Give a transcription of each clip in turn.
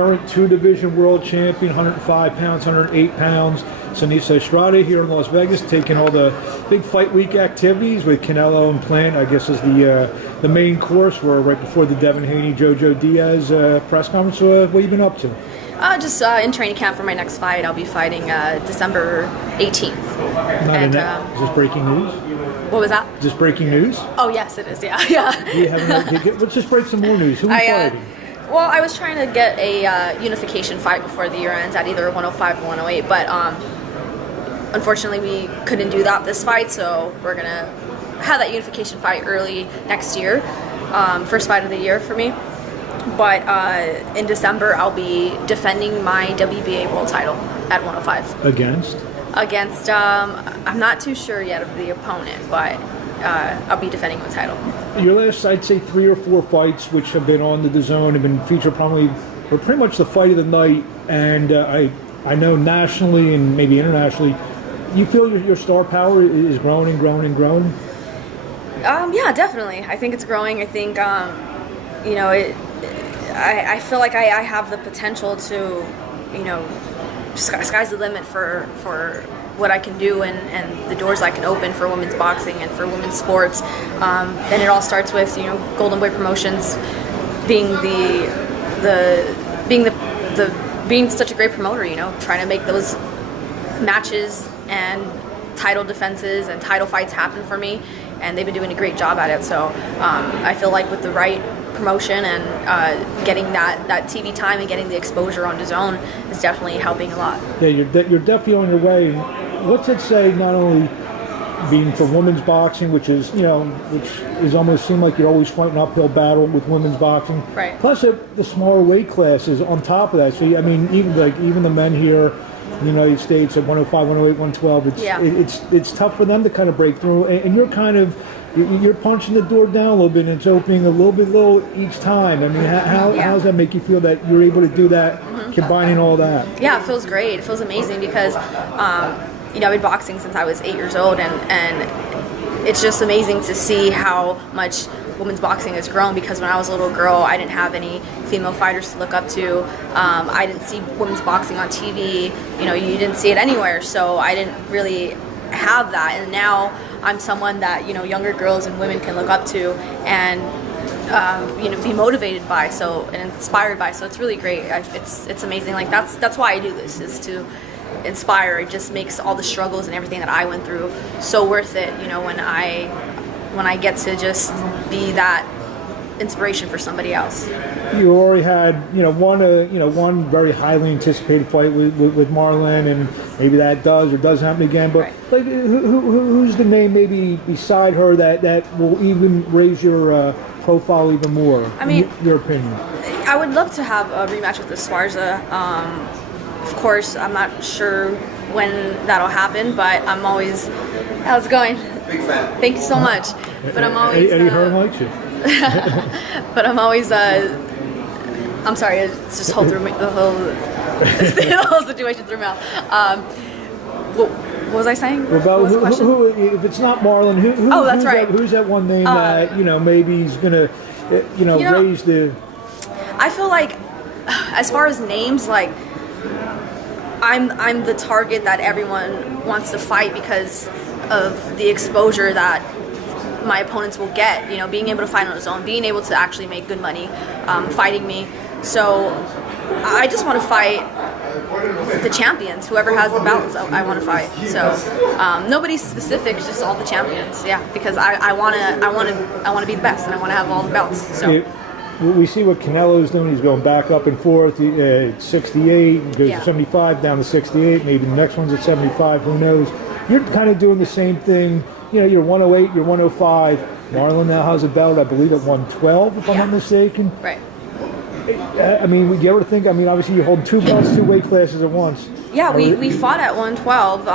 current 2-division world champion, 105 pounds, 108 pounds. Seneisa Estrada here in Las Vegas, taking all the big fight week activities with Canelo and Plant. I guess is the main course. We're right before the Devin Haney-Jojo Diaz press conference. So what have you been up to? Just in training camp for my next fight. I'll be fighting December 18th. Is this breaking news? What was that? Is this breaking news? Oh, yes, it is. Yeah. Let's just break some more news. Who are you fighting? Well, I was trying to get a unification fight before the year ends at either 105 or 108, but unfortunately we couldn't do that this fight, so we're going to have that unification fight early next year. First fight of the year for me. But in December, I'll be defending my WBA world title at 105. Against, I'm not too sure yet of the opponent, but I'll be defending the title. Your last, I'd say, 3 or 4 fights, which have been on the DAZN, have been featured prominently, were pretty much the fight of the night. And I know nationally and maybe internationally, you feel your star power is growing and growing and growing? Yeah, definitely. I think it's growing. I think, I feel like I have the potential to, sky's the limit for what I can do and the doors I can open for women's boxing and for women's sports. And it all starts with, Golden Boy Promotions being being such a great promoter, trying to make those matches and title defenses and title fights happen for me, and they've been doing a great job at it. So I feel like with the right promotion and getting that TV time and getting the exposure on DAZN is definitely helping a lot. Yeah, you're definitely on your way. What's it say, not only being for women's boxing, which is almost seem like you're always fighting an uphill battle with women's boxing, right? Plus the smaller weight classes on top of that. So even the men here in the United States at 105, 108, 112, it's tough for them to kind of break through, and you're punching the door down a little bit, and it's opening a little bit each time. I mean, how does that make you feel that you're able to do that, combining all that? Yeah, it feels great. It feels amazing because, I've been boxing since I was 8 years old, and it's just amazing to see how much women's boxing has grown, because when I was a little girl, I didn't have any female fighters to look up to. I didn't see women's boxing on TV. You didn't see it anywhere, so I didn't really have that. And now I'm someone that younger girls and women can look up to and be motivated by, and inspired by. So it's really great. It's amazing. Like that's why I do this, is to inspire. It just makes all the struggles and everything that I went through so worth it. When I get to just be that inspiration for somebody else. You already had one very highly anticipated fight with Marlon, and maybe that does or doesn't happen again. But like, who's the name maybe beside her that will even raise your profile even more? I mean, your opinion. I would love to have a rematch with Esparza. Of course, I'm not sure when that'll happen, but I'm always. How's it going? Big fan. Thank you so much. But I'm always. Eddie Hearn likes you. But I'm always. I'm sorry. It's just the whole situation threw me off. What was I saying? About who, if it's not Marlon, that's right. Who's that one name that maybe he's gonna raise the? I feel like, as far as names, like I'm the target that everyone wants to fight because of the exposure that my opponents will get, being able to fight on his own, being able to actually make good money fighting me. So I just want to fight the champions, whoever has the belts. I want to fight. So nobody's specific, just all the champions. Yeah, because I want to be the best, and I want to have all the belts. So. We see what Canelo's doing. He's going back up and forth. 68, goes to 75, down to 68. Maybe the next one's at 75. Who knows? You're kind of doing the same thing. You're 108, you're 105. Marlon now has a belt, I believe, at 112, if I'm not mistaken. Right. I mean, would you ever think? I mean, obviously you're holding 2 belts, 2 weight classes at once. Yeah, we fought at 112.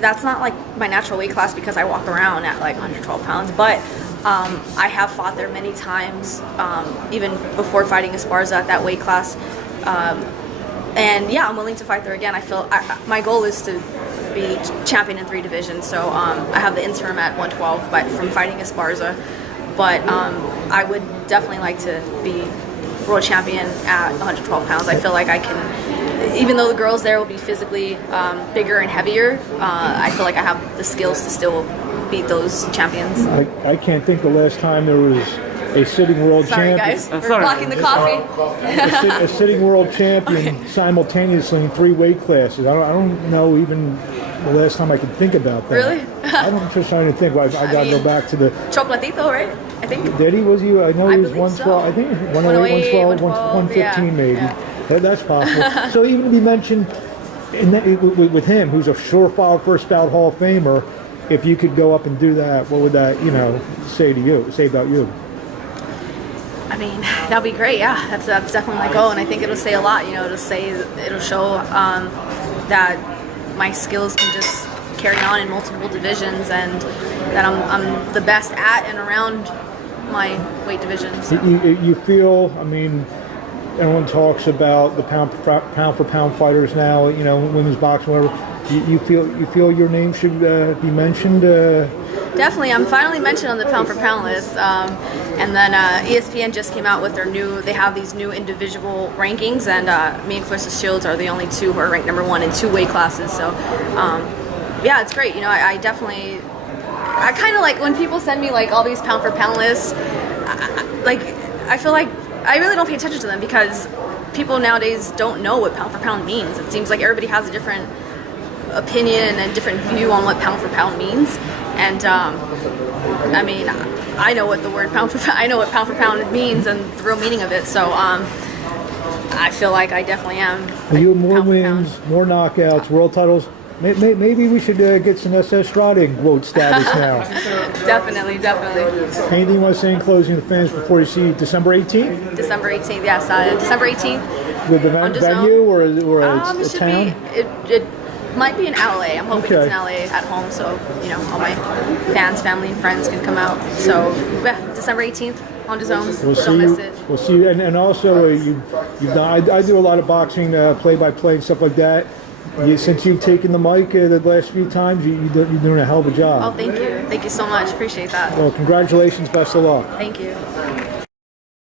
That's not like my natural weight class because I walk around at like 112 pounds, but. I have fought there many times, even before fighting Esparza at that weight class. And yeah, I'm willing to fight there again. I feel my goal is to be champion in 3 divisions. So I have the interim at 112, but from fighting Esparza. But I would definitely like to be world champion at 112 pounds. I feel like I can, even though the girls there will be physically bigger and heavier, I feel like I have the skills to still beat those champions. I can't think the last time there was a sitting world Sorry champion. guys, we're blocking the coffee. A sitting world champion simultaneously in 3 weight classes. I don't know even the last time I could think about that. Really? I'm just trying to think. I got to go back to the... Chocolatito, right? I think. Did he? Was he? I know he was 112. So. I think 108, 112, 115 maybe. Yeah. That's possible. So even to be mentioned with him, who's a surefire first ballot Hall of Famer, if you could go up and do that, what would that say about you? I mean, that'd be great. Yeah, that's definitely my goal, and I think it'll say a lot. It'll show that my skills can just carry on in multiple divisions, and that I'm the best at and around my weight divisions. So. You feel? I mean, everyone talks about the pound for pound fighters now. Women's boxing, whatever. You feel your name should be mentioned? Definitely, I'm finally mentioned on the pound for pound list, and then ESPN just came out with they have these new individual rankings, and me and Clarissa Shields are the only 2 who are ranked number 1 in 2 weight classes. So, yeah, it's great. I kind of like when people send me like all these pound for pound lists. I feel like I really don't pay attention to them because people nowadays don't know what pound for pound means. It seems like everybody has a different opinion and a different view on what pound for pound means. And I mean, I know what the word pound for pound means and the real meaning of it. So I feel like I definitely am. You have more wins, more knockouts, world titles. Maybe we should get Seneisa Estrada in GOAT status now. Definitely. Anything you want to say in closing to the fans before you see December 18th? December 18th, yes. December 18th. With the venue or a town? It might be in LA. I'm hoping it's in LA at home, so all my fans, family, and friends can come out. So yeah, December 18th on DAZN. Don't miss it. We'll see you. And also, you've done. I do a lot of boxing, play-by-play and stuff like that. Since you've taken the mic the last few times, you're doing a hell of a job. Oh, thank you so much. Appreciate that. Well, congratulations. Best of luck. Thank you.